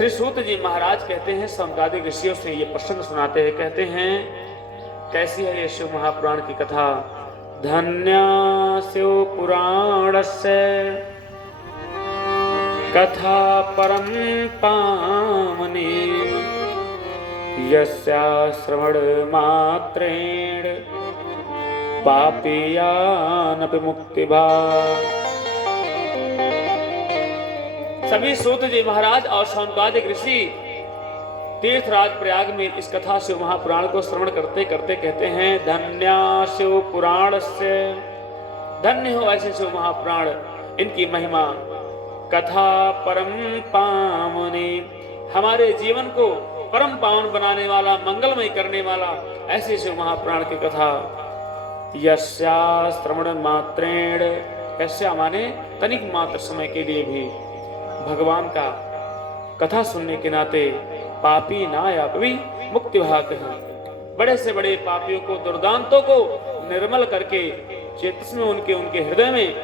श्री सूत जी महाराज कहते हैं, सौनकादिक ऋषियों से ये प्रसंग सुनाते हैं। कहते हैं कैसी है ये शिव महापुराण की कथा। धन्या शिव पुराणस्य कथा परम पावनी यस्या श्रवण मात्रेण पापीयानपि मुक्तिभाग्। सभी सूत जी महाराज और सौनकादिक ऋषि तीर्थराज प्रयाग में इस कथा शिव महापुराण को श्रवण करते करते कहते हैं, धन्या शिव पुराण से, धन्य हो ऐसे शिव महापुराण, इनकी महिमा। कथा परम पावनी, हमारे जीवन को परम पावन बनाने वाला, मंगलमय करने वाला ऐसे शिव महापुराण की कथा। यस्या श्रवण मात्रेण, यस्या माने तनिक मात्र समय के लिए भी भगवान का कथा सुनने के नाते पापी नायापी मुक्तिभाग् है। बड़े से बड़े पापियों को, दुर्दांतों को निर्मल करके चेतस में उनके हृदय में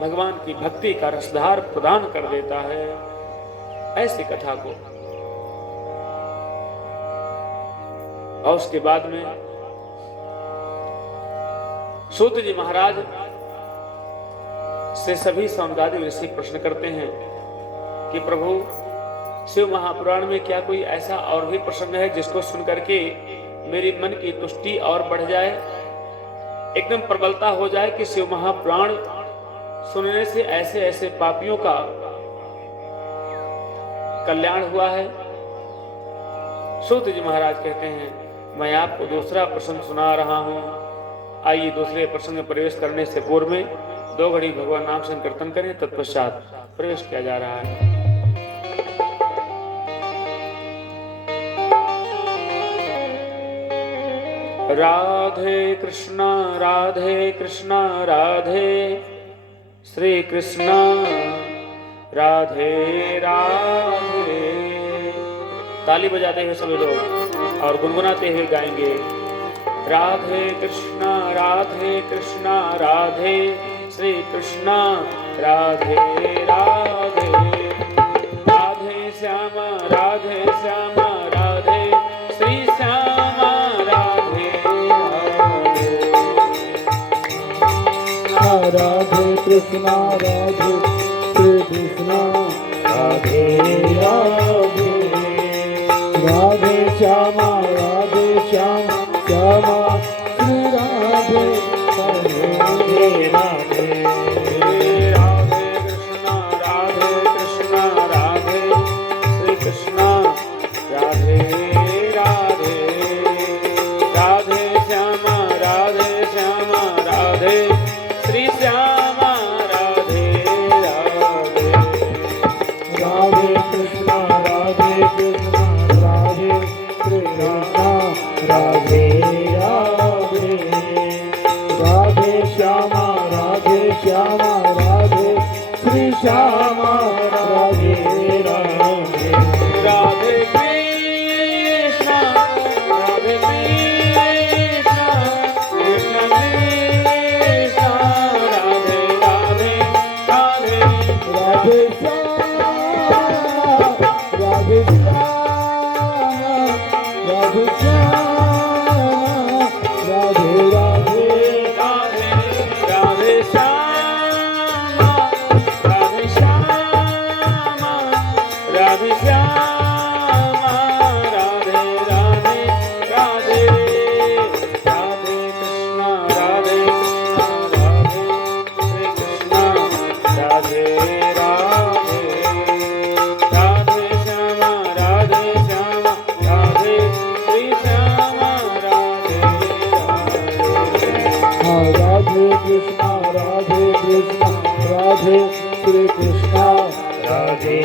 भगवान की भक्ति का रसधार प्रदान कर देता है। ऐसी कथा को और उसके बाद में सूत जी महाराज से सभी सौनकादिक ऋषि प्रश्न करते हैं कि प्रभु, शिव महापुराण में क्या कोई ऐसा और भी प्रसंग है जिसको सुन करके मेरी मन की तुष्टि और बढ़ जाए, एकदम प्रबलता हो जाए कि शिव महापुराण सुनने से ऐसे ऐसे पापियों का कल्याण हुआ है। सूत जी महाराज कहते हैं, मैं आपको दूसरा प्रसंग सुना रहा हूं। आइए दूसरे प्रसंग में प्रवेश करने से पूर्व में 2 घड़ी भगवान नाम संकीर्तन करें, तत्पश्चात प्रवेश किया जा रहा है। राधे कृष्णा राधे श्री कृष्णा राधे राधे। ताली बजाते हुए सभी लोग और गुनगुनाते हुए गाएंगे, राधे कृष्णा राधे श्री कृष्णा राधे राधे। राधे श्यामा राधे श्री श्यामा राधे राधे कृष्णा राधे श्री कृष्णा राधे राधे। राधे श्यामा श्यामा श्री राधे राधे राधे। राधे कृष्णा राधे श्री कृष्णा राधे राधे। राधे श्यामा राधे श्री श्यामा राधे राधे। राधे कृष्णा राधे श्री कृष्णा राधे राधे। राधे श्यामा राधे श्री श्यामा राधे राधे। राधे कृष्णा कृष्ण कृष्ण राधे राधे राधे। राधे श्यामा राधे राधे राधे। राधे श्यामा राधे श्यामा राधे श्यामा राधे राधे राधे। राधे कृष्णा राधे श्री कृष्णा राधे राधे। राधे श्यामा राधे श्री श्यामा राधे राधे। राधे कृष्णा राधे श्री कृष्णा राधे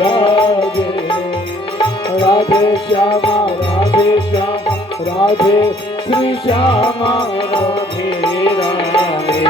राधे। राधे श्यामा राधे श्री श्यामा राधे राधे।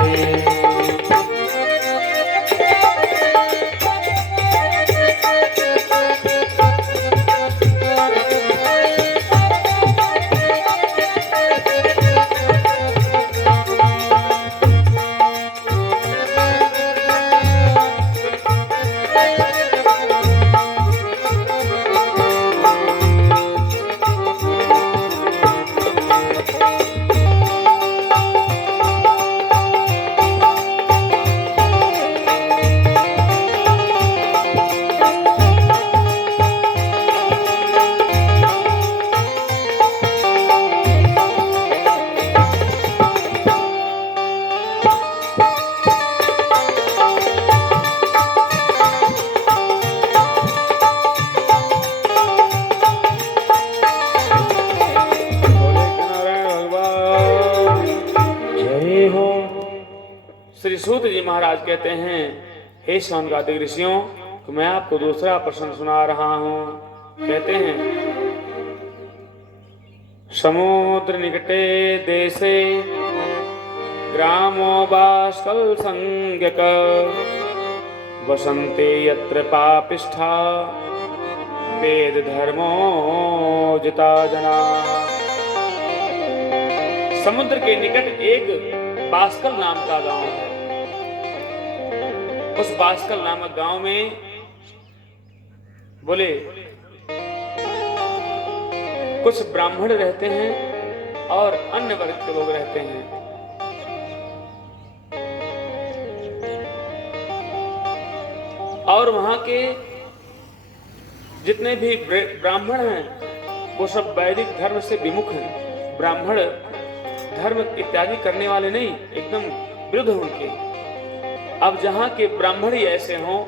महाराज कहते हैं, हे शौनकादिक ऋषियों, तो मैं आपको दूसरा प्रश्न सुना रहा हूं। कहते हैं, समुद्र निकटे देशे ग्रामो बाष्कल संज्ञक वसन्ते यत्र पापिष्ठा वेद धर्मो जिता जना। समुद्र के निकट एक बाष्कल नाम का गांव है। उस बाष्कल नामक गांव में बोले कुछ ब्राह्मण रहते हैं और अन्य वर्ग के लोग रहते हैं। और वहां के जितने भी ब्राह्मण हैं वो सब वैदिक धर्म से विमुख हैं। ब्राह्मण धर्म इत्यादि करने वाले नहीं, एकदम विरुद्ध उनके। अब जहां के ब्राह्मण ही ऐसे हों,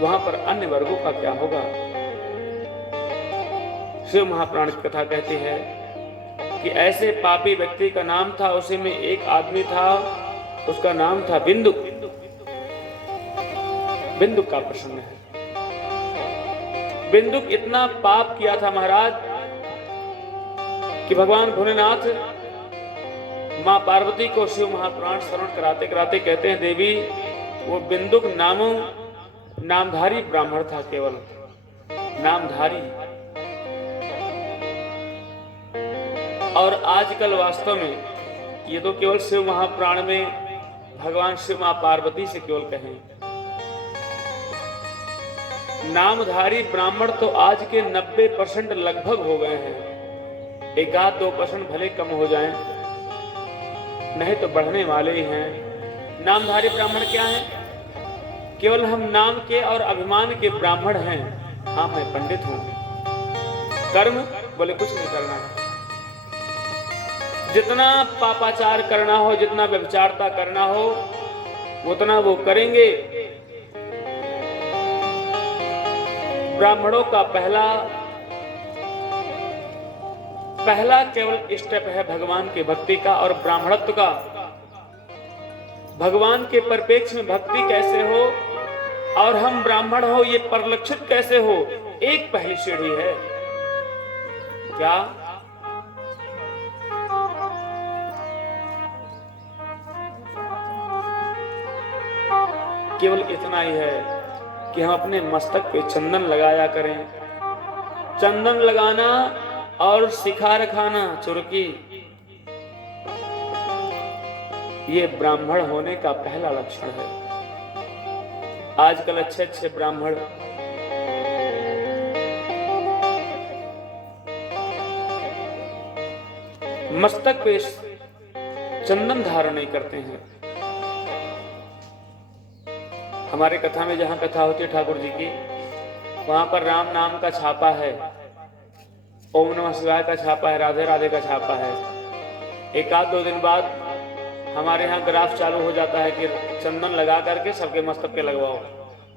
वहां पर अन्य वर्गों का क्या होगा। शिव महापुराण की कथा कहती है कि ऐसे पापी व्यक्ति का नाम था, उसी में एक आदमी था, उसका नाम था बिंदुक। बिंदुक का प्रसंग है। बिंदुक इतना पाप किया था महाराज कि भगवान भोलेनाथ मां पार्वती को शिव महापुराण श्रवण कराते कराते कहते हैं, देवी वो बिंदुक नामधारी ब्राह्मण था, केवल नामधारी। और आजकल वास्तव में ये तो केवल शिव महापुराण में भगवान शिव मां पार्वती से केवल कहें। नामधारी ब्राह्मण तो आज के 90% लगभग हो गए हैं। 1-2% भले कम हो जाएं, नहीं तो बढ़ने वाले ही हैं। नामधारी ब्राह्मण क्या है? केवल हम नाम के और अभिमान के ब्राह्मण हैं। हाँ, मैं पंडित हूं। कर्म बोले कुछ नहीं करना है। जितना पापाचार करना हो, जितना व्यभिचारता करना हो, उतना वो करेंगे। ब्राह्मणों का पहला केवल स्टेप है भगवान के भक्ति का और ब्राह्मणत्व का। भगवान के परिप्रेक्ष्य में भक्ति कैसे हो और हम ब्राह्मण हो ये परिलक्षित कैसे हो, एक पहली सीढ़ी है। क्या? केवल इतना ही है कि हम अपने मस्तक पे चंदन लगाया करें। चंदन लगाना और शिखा रखाना, चुरकी, ये ब्राह्मण होने का पहला लक्षण है। आजकल अच्छे अच्छे ब्राह्मण मस्तक पे चंदन धारण नहीं करते हैं। हमारे कथा में जहां कथा होती है ठाकुर जी की, वहां पर राम नाम का छापा है, ओम नमः शिवाय का छापा है, राधे राधे का छापा है। 1-2 दिन बाद हमारे यहाँ ग्राफ चालू हो जाता है कि चंदन लगा करके सबके मस्तक पे लगवाओ।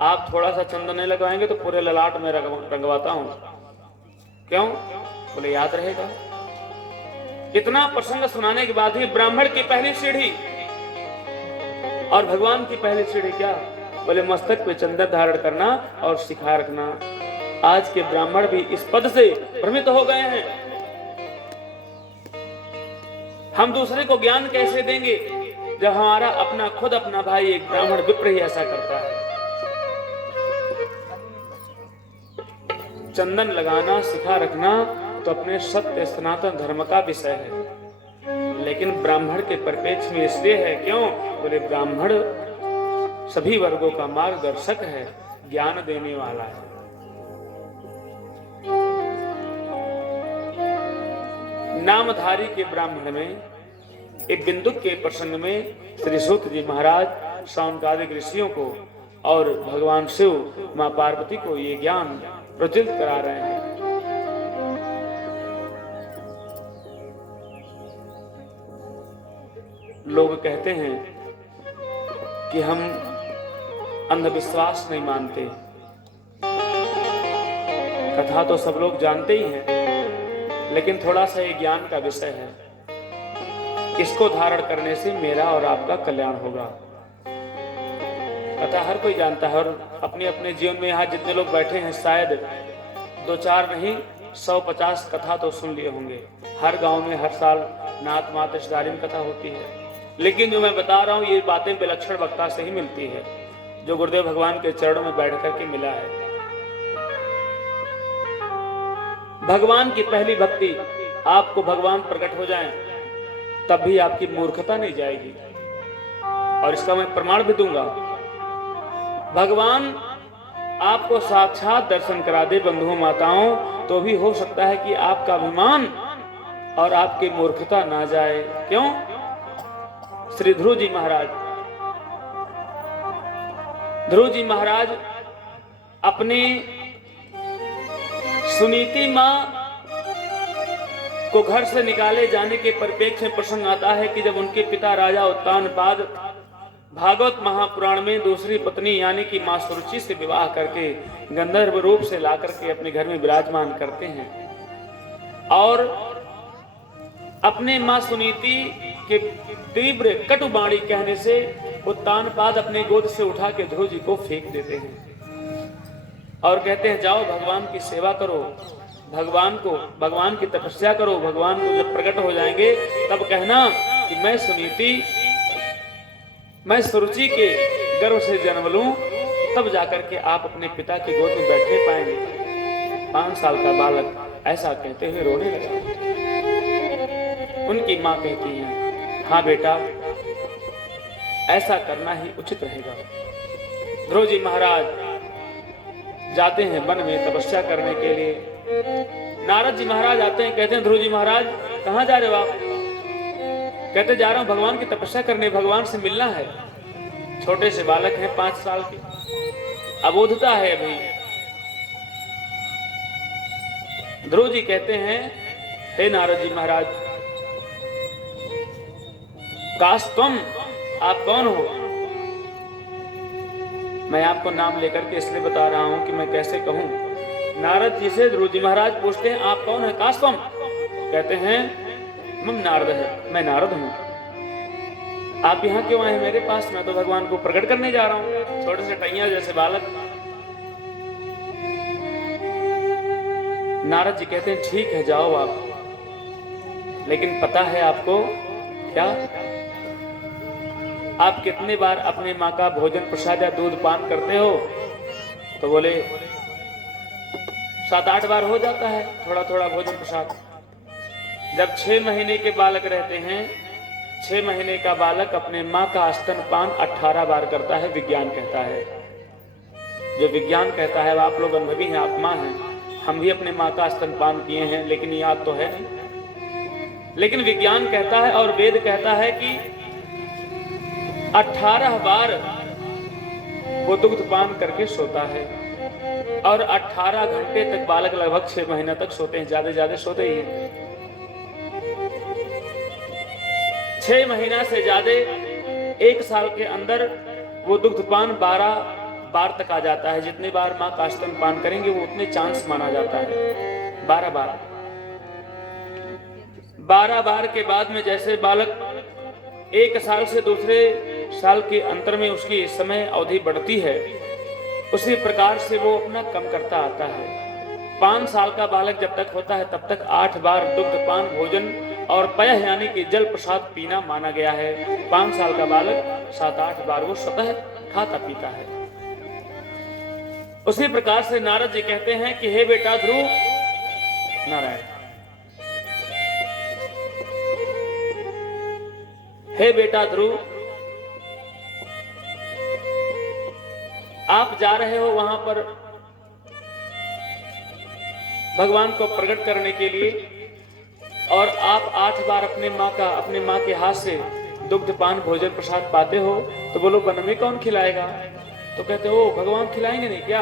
आप थोड़ा सा चंदन नहीं लगवाएंगे तो पूरे ललाट में रंगवाता हूं। क्यों? बोले याद रहेगा। इतना प्रसंग सुनाने के बाद ही ब्राह्मण की पहली सीढ़ी और भगवान की पहली सीढ़ी क्या? बोले मस्तक पे चंदन धारण करना और शिखा रखना। आज के ब्राह्मण भी इस पद से भ्रमित हो गए हैं। हम दूसरे को ज्ञान कैसे देंगे जब हमारा अपना भाई एक ब्राह्मण विप्र ही ऐसा करता है। चंदन लगाना, शिखा रखना तो अपने सत्य सनातन धर्म का विषय है, लेकिन ब्राह्मण के परिप्रेक्ष्य में इसलिए है। क्यों? बोले ब्राह्मण सभी वर्गों का मार्गदर्शक है, ज्ञान देने वाला है। नामधारी के ब्राह्मण में एक बिंदुक के प्रसंग में श्री सूत जी महाराज शौनकादिक ऋषियों को और भगवान शिव मां पार्वती को ये ज्ञान प्रज्वलित करा रहे हैं। लोग कहते हैं कि हम अंधविश्वास नहीं मानते। कथा तो सब लोग जानते ही हैं, लेकिन थोड़ा सा ये ज्ञान का विषय है। इसको धारण करने से मेरा और आपका कल्याण होगा। कथा हर कोई जानता है, और अपने अपने जीवन में यहाँ जितने लोग बैठे हैं शायद 2-4 नहीं 150 कथा तो सुन लिए होंगे। हर गांव में हर साल नाथ मात रिश्तेदारी में कथा होती है, लेकिन जो मैं बता रहा हूँ ये बातें विलक्षण वक्ता से ही मिलती है, जो गुरुदेव भगवान के चरणों में बैठ करके मिला है। भगवान की पहली भक्ति, आपको भगवान प्रकट हो जाएं तब भी आपकी मूर्खता नहीं जाएगी, और इसका मैं प्रमाण भी दूंगा। भगवान आपको साक्षात दर्शन करा दे बंधुओं माताओं, तो भी हो सकता है कि आपका अभिमान और आपकी मूर्खता ना जाए। क्यों? श्री ध्रुव जी महाराज, ध्रुव जी महाराज अपने सुनीति मां को घर से निकाले जाने के परिप्रेक्ष्य में प्रसंग आता है कि जब उनके पिता राजा उत्तानपाद भागवत महापुराण में दूसरी पत्नी यानी कि मां सुरुचि से विवाह करके गंधर्व रूप से ला करके अपने घर में विराजमान करते हैं, और अपने मां सुनीति के तीव्र कटुबाणी कहने से उत्तानपाद अपने गोद से उठा के ध्रुव जी को फेंक देते हैं और कहते हैं जाओ भगवान की सेवा करो, भगवान की तपस्या करो, भगवान को जब प्रकट हो जाएंगे तब कहना कि मैं सुनीति, मैं सुरुचि के गर्भ से जन्म लूं, तब जाकर के आप अपने पिता की गोद में बैठने पाएंगे। 5 साल का बालक ऐसा कहते हुए रोने लगा। उनकी मां कहती है हाँ बेटा ऐसा करना ही उचित रहेगा। ध्रुव जी महाराज जाते हैं वन में तपस्या करने के लिए। नारद जी महाराज आते हैं, कहते हैं ध्रुव जी महाराज कहाँ जा रहे हो आप? कहते जा रहा हूं भगवान की तपस्या करने, भगवान से मिलना है। छोटे से बालक हैं 5 साल के, अबोधता है अभी। ध्रुव जी कहते हैं हे नारद जी महाराज, काश तुम, आप कौन हो? मैं आपको नाम लेकर के इसलिए बता रहा हूं कि मैं कैसे कहूं। नारद जी से ध्रुव जी महाराज पूछते हैं आप कौन है? काश तुम? कहते हैं मैं नारद है, मैं नारद हूं। आप यहाँ क्यों आए मेरे पास? मैं तो भगवान को प्रकट करने जा रहा हूं। छोटे से टैया जैसे बालक। नारद जी कहते हैं ठीक है जाओ आप, लेकिन पता है आपको क्या, आप कितने बार अपने माँ का भोजन प्रसाद या दूध पान करते हो? तो बोले 7-8 बार हो जाता है, थोड़ा थोड़ा भोजन प्रसाद। जब 6 महीने के बालक रहते हैं, 6 महीने का बालक अपने माँ का स्तनपान 18 बार करता है, विज्ञान कहता है। जो विज्ञान कहता है आप लोग अनुभवी हैं, आप माँ हैं, हम भी अपने माँ का स्तनपान किए हैं, लेकिन याद तो है नहीं। लेकिन विज्ञान कहता है और वेद कहता है कि 18 बार वो दुग्ध पान करके सोता है, और 18 घंटे तक बालक लगभग 6 महीने तक सोते हैं, ज्यादा सोते ही हैं। 6 महीना से ज्यादा 1 साल के अंदर वो दुग्धपान 12 बार तक आ जाता है। जितने बार माँ का स्तनपान करेंगे वो उतने चांस माना जाता है। 12 बार। 12 बार के बाद में जैसे बालक 1 साल से दूसरे साल के अंतर में उसकी समय अवधि बढ़ती है, उसी प्रकार से वो अपना कम करता आता है। 5 साल का बालक जब तक होता है तब तक 8 बार दुग्धपान, भोजन और पय यानी कि जल प्रसाद पीना माना गया है। 5 साल का बालक 7-8 बार वो स्वतः खाता पीता है। उसी प्रकार से नारद जी कहते हैं कि हे बेटा ध्रुव, नारायण, हे बेटा ध्रुव, आप जा रहे हो वहां पर भगवान को प्रकट करने के लिए, और आप 8 बार अपने माँ के हाथ से दुग्धपान भोजन प्रसाद पाते हो, तो बोलो वन में कौन खिलाएगा? तो कहते हो भगवान खिलाएंगे नहीं क्या?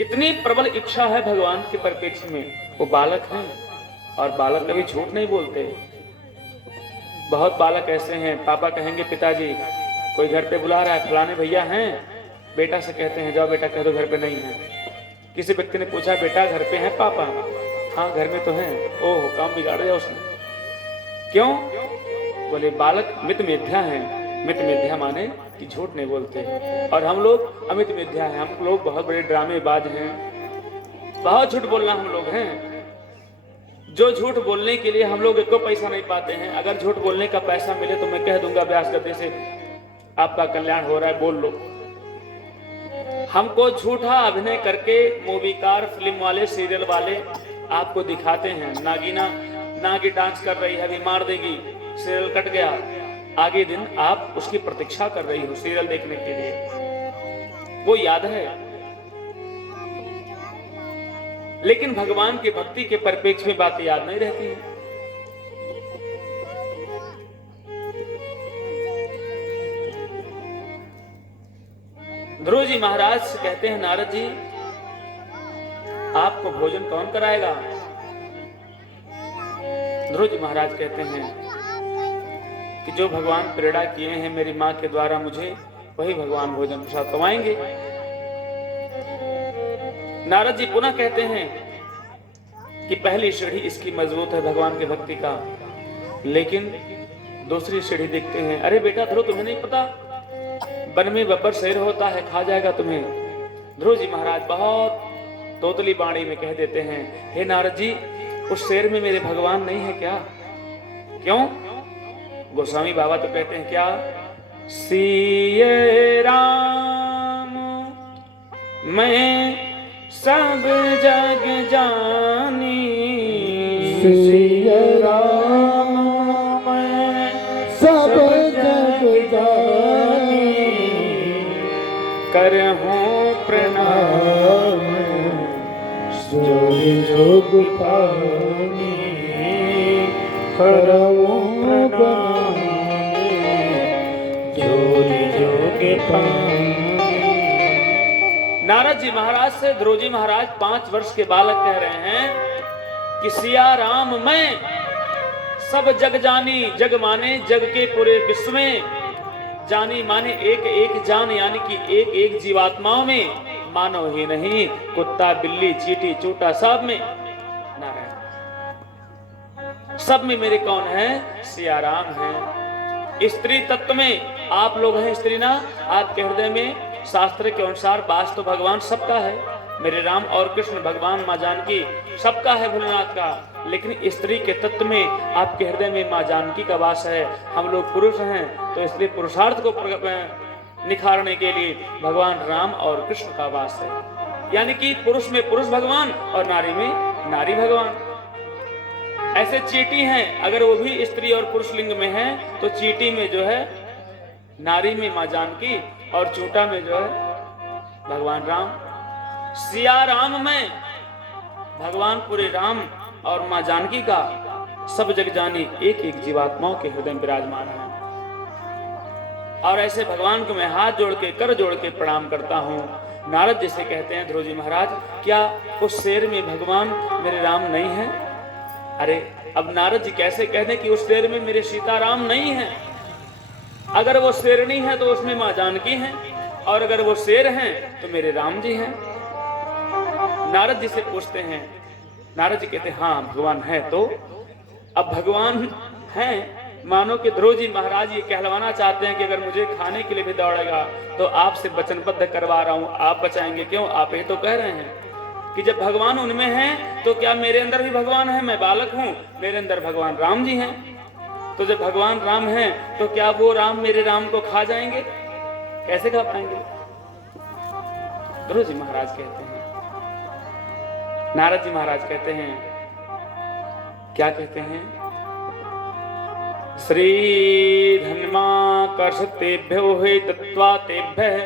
इतनी प्रबल इच्छा है भगवान के परिप्रेक्ष्य में। वो बालक हैं और बालक कभी झूठ नहीं बोलते। बहुत बालक ऐसे हैं, पापा कहेंगे पिताजी कोई घर पे बुला रहा है, फलाने भैया हैं, बेटा से कहते हैं जाओ बेटा कह दो घर पे नहीं है। किसी व्यक्ति ने पूछा बेटा घर पे है पापा? हाँ घर में तो है। ओह काम बिगाड़ दिया उसने। क्यों? बोले बालक मित मेध्या है, मित मिथ्या माने कि झूठ नहीं बोलते, और हम लोग अमित मिथ्या हैं। हम लोग बहुत बड़े ड्रामेबाज हैं, बहुत झूठ बोलना हम लोग हैं। जो झूठ बोलने के लिए हम लोग एको पैसा नहीं पाते हैं। अगर झूठ बोलने का पैसा मिले तो मैं कह दूंगा व्यास गद्दी से आपका कल्याण हो रहा है, बोल लो। हमको झूठा अभिनय करके मूवीकार, फिल्म वाले, सीरियल वाले आपको दिखाते हैं। नागिना नागी डांस कर रही है, अभी मार देगी, सीरियल कट गया, आगे दिन आप उसकी प्रतीक्षा कर रही हो सीरियल देखने के लिए, वो याद है। लेकिन भगवान की भक्ति के परिप्रेक्ष्य में बातें याद नहीं रहती है। ध्रुव जी महाराज से कहते हैं, नारद जी आपको भोजन कौन कराएगा? ध्रुव जी महाराज कहते हैं कि जो भगवान प्रेरणा किए हैं मेरी मां के द्वारा मुझे, वही भगवान भोजन प्रसाद करवाएंगे। नारद जी पुनः कहते हैं कि पहली सीढ़ी इसकी मजबूत है भगवान की भक्ति का, लेकिन दूसरी सीढ़ी देखते हैं। अरे बेटा ध्रुव, तुम्हें नहीं पता वन में बब्बर शेर होता है, खा जाएगा तुम्हें। ध्रुव जी महाराज बहुत तोतली बाणी में कह देते हैं, हे नारद जी उस शेर में मेरे भगवान नहीं है क्या? क्यों? गोस्वामी बाबा तो कहते हैं क्या, सिय राम मैं सब जग जानी, सिय राम मैं सब जग जानी, करहूं प्रणाम जोग जोग पानी, करहूं प्रणाम जोग जोग पानी। नारद जी महाराज से ध्रुव जी महाराज 5 वर्ष के बालक कह रहे हैं कि सिया राम मैं सब जग जानी, जग माने जग के पूरे विश्व में, जानी माने एक एक जान, यानी कि एक एक जीवात्माओं में, मानव ही नहीं कुत्ता बिल्ली चींटी चूटा सब में नारायण, सब में मेरे कौन है? सिया राम है। स्त्री तत्व में आप लोग हैं स्त्री ना, आपके हृदय में शास्त्र के अनुसार वास तो भगवान सबका है, मेरे राम और कृष्ण, भगवान माँ जानकी सबका है भोलेनाथ का, लेकिन स्त्री के तत्व में आपके हृदय में माँ जानकी का वास है। हम लोग पुरुष हैं तो इसलिए पुरुषार्थ को निखारने के लिए भगवान राम और कृष्ण का वास है, यानी कि पुरुष में पुरुष भगवान और नारी में नारी भगवान। ऐसे चींटी हैं, अगर वो भी स्त्री और पुरुष लिंग में है तो चींटी में जो है नारी में माँ जानकी और चूटा में जो है भगवान राम। सिया राम में भगवान पूरे राम और माँ जानकी का सब जग जानी एक एक जीवात्माओं के हृदय में विराजमान है। और ऐसे भगवान को मैं हाथ जोड़ के कर जोड़ के प्रणाम करता हूँ। नारद जैसे कहते हैं, ध्रुव जी महाराज क्या उस शेर में भगवान मेरे राम नहीं है? अरे अब नारद जी कैसे कह दें कि उस शेर में मेरे सीताराम नहीं है? अगर वो शेरनी है तो उसमें माँ जानकी है, और अगर वो शेर हैं तो मेरे राम जी हैं। नारद जी से पूछते हैं, नारद जी कहते हैं हाँ भगवान है। तो अब भगवान हैं, मानो कि ध्रुव जी महाराज ये कहलवाना चाहते हैं कि अगर मुझे खाने के लिए भी दौड़ेगा तो आपसे वचनबद्ध करवा रहा हूं, आप बचाएंगे। क्यों? आप ही तो कह रहे हैं कि जब भगवान उनमें हैं तो क्या मेरे अंदर भी भगवान है? मैं बालक हूं, मेरे अंदर भगवान राम जी हैं, तो जब भगवान राम हैं तो क्या वो राम मेरे राम को खा जाएंगे? कैसे खा पाएंगे? ध्रुव जी महाराज कहते हैं, नारद जी महाराज कहते हैं, क्या कहते हैं? श्री धन्मा कर्षतेभ्यो हे दत्वा तेभ्यः।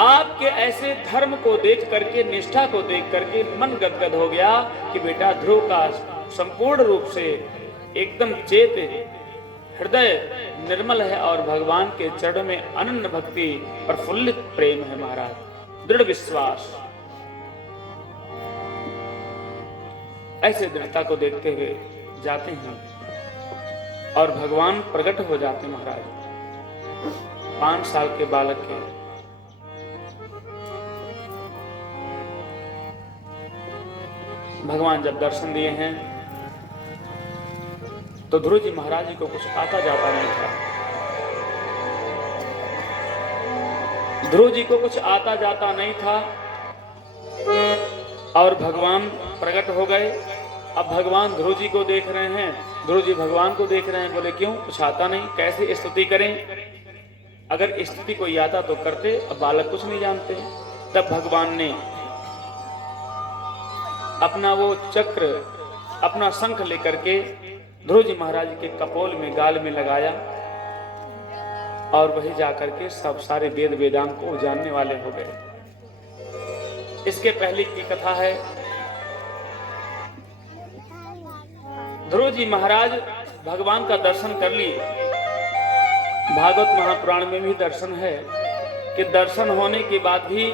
आपके ऐसे धर्म को देख करके, निष्ठा को देख करके मन गदगद हो गया कि बेटा ध्रुव का संपूर्ण रूप से एकदम चेत हृदय निर्मल है और भगवान के चरण में अनन्य भक्ति प्रफुल्लित प्रेम है महाराज, दृढ़ विश्वास। ऐसे दृढ़ता को देखते हुए जाते हैं और भगवान प्रकट हो जाते हैं महाराज। 5 साल के बालक के भगवान जब दर्शन दिए हैं तो ध्रुव जी महाराज जी को कुछ आता जाता नहीं था। ध्रुव जी को कुछ आता जाता नहीं था और भगवान प्रकट हो गए। अब भगवान ध्रुव जी को देख रहे हैं, ध्रुव जी भगवान को देख रहे हैं। बोले क्यों, कुछ आता नहीं, कैसे स्तुति करें? अगर स्तुति कोई आता तो करते, अब बालक कुछ नहीं जानते। तब भगवान ने अपना वो चक्र, अपना शंख लेकर के ध्रुव जी महाराज के कपोल में, गाल में लगाया और वही जाकर के सब सारे वेद वेदांत को जानने वाले हो गए। इसके पहले की कथा है, ध्रुव जी महाराज भगवान का दर्शन कर लिए। भागवत महापुराण में भी दर्शन है कि दर्शन होने के बाद भी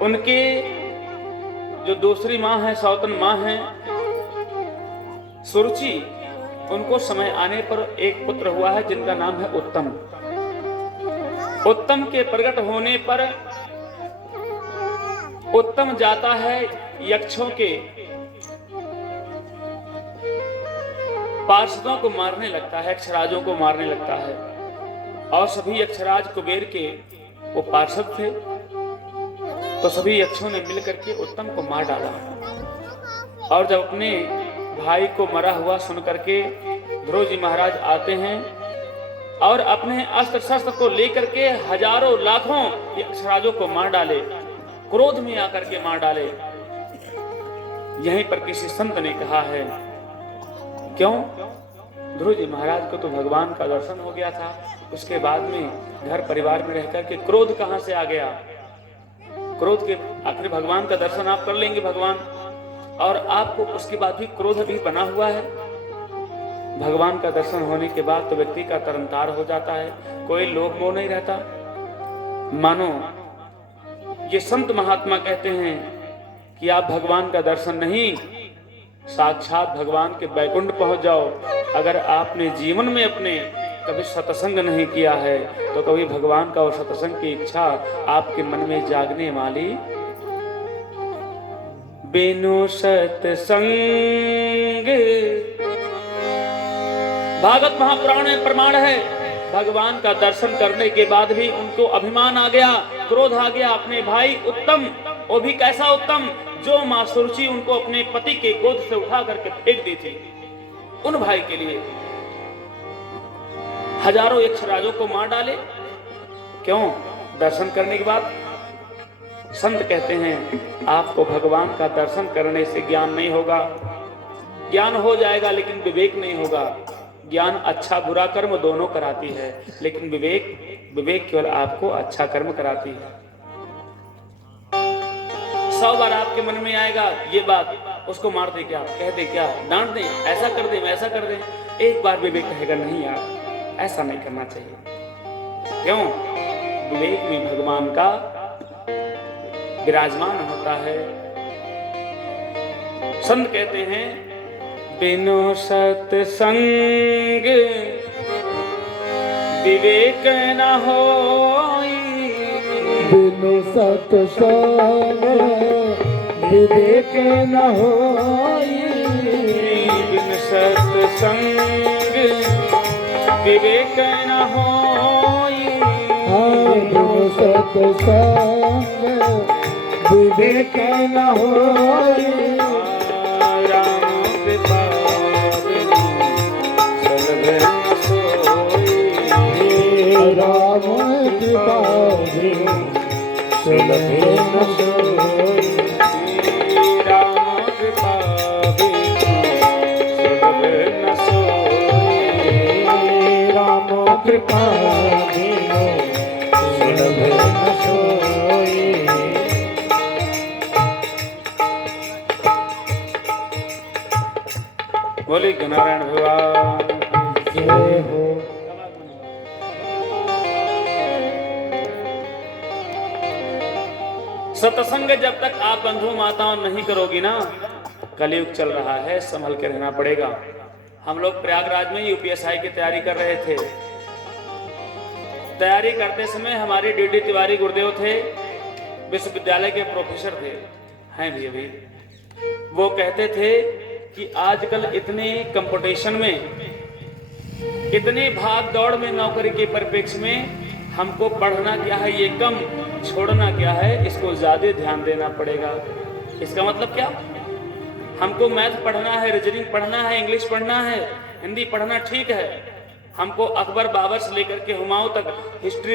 उनके जो दूसरी माँ है, सौतन माँ है सुरुचि, उनको समय आने पर एक पुत्र हुआ है जिनका नाम है उत्तम। उत्तम के प्रकट होने पर उत्तम जाता है यक्षों के पार्षदों को मारने लगता है, यक्षराजों को मारने लगता है। और सभी यक्षराज कुबेर के वो पार्षद थे, तो सभी यक्षों ने मिलकर के उत्तम को मार डाला। और जब अपने भाई को मरा हुआ सुन करके ध्रुव जी महाराज आते हैं और अपने अस्त्र शस्त्र को लेकर के हजारों लाखों यक्षराजों को मार डाले, क्रोध में आकर के मार डाले। यहीं पर किसी संत ने कहा है, क्यों? ध्रुव जी महाराज को तो भगवान का दर्शन हो गया था, उसके बाद में घर परिवार में रहकर के क्रोध कहां से आ गया? क्रोध के आखिर भगवान का दर्शन आप कर लेंगे भगवान, और आपको उसके बाद भी क्रोध भी बना हुआ है। भगवान का दर्शन होने के बाद तो व्यक्ति का तरनतार हो जाता है, कोई लोभ मोह नहीं रहता। मानो ये संत महात्मा कहते हैं कि आप भगवान का दर्शन नहीं, साक्षात भगवान के बैकुंठ पहुंच जाओ। अगर आपने जीवन में अपने कभी सत्संग नहीं किया है तो कभी भगवान का और सत्संग की इच्छा आपके मन में जागने वाली। बिनु सत्संग, भागवत महापुराण में प्रमाण है, भगवान का दर्शन करने के बाद भी उनको अभिमान आ गया, क्रोध आ गया। अपने भाई उत्तम, वो भी कैसा उत्तम, जो मां सुरुचि उनको अपने पति के गोद से उठा करके फेंक दी थी, उन भाई के लिए हजारों यक्षराजों को मार डाले। क्यों? दर्शन करने के बाद। संत कहते हैं आपको भगवान का दर्शन करने से ज्ञान नहीं होगा, ज्ञान हो जाएगा लेकिन विवेक नहीं होगा। ज्ञान अच्छा बुरा कर्म दोनों कराती है, लेकिन विवेक केवल आपको अच्छा कर्म कराती है। 100 बार आपके मन में आएगा ये बात, उसको मार दे क्या, कह दे क्या, डांट दे, ऐसा कर दे, वैसा कर दे। एक बार विवेक कहेगा नहीं यार, ऐसा नहीं करना चाहिए। क्यों? विवेक में भगवान का विराजमान होता है। संत कहते हैं बिनु सत्संग विवेक न होई, बिनु सत्संग विवेक न होई, बिनु सत्संग विवेक न होई, बिनु सत्संग विवेक न होई। राम कृपा बिनु सुलभ न सोई, राम कृपा बिनु सुलभ न सोई, राम कृपा बिनु सुलभ न सोई, राम कृपा बिनु सुलभ न सोई। बोले नारायण भगवान जय हो। सत्संग जब तक आप बंधु माताओं नहीं करोगी ना, कलयुग चल रहा है, संभल के रहना पड़ेगा। हम लोग प्रयागराज में यूपीएसआई की तैयारी कर रहे थे। तैयारी करते समय हमारे डीडी तिवारी गुरुदेव थे, विश्वविद्यालय के प्रोफेसर थे, हैं भी अभी। वो कहते थे कि आजकल इतने कंपटीशन में, इतनी भाग दौड़ में नौकरी के परिप्रेक्ष्य में हमको पढ़ना क्या है ये कम, छोड़ना क्या है इसको ज्यादा ध्यान देना पड़ेगा। इसका मतलब क्या? हमको मैथ पढ़ना है, रीजनिंग पढ़ना है, इंग्लिश पढ़ना है, हिंदी पढ़ना ठीक है, हमको अकबर बाबर से लेकर के हुमायूं तक हिस्ट्री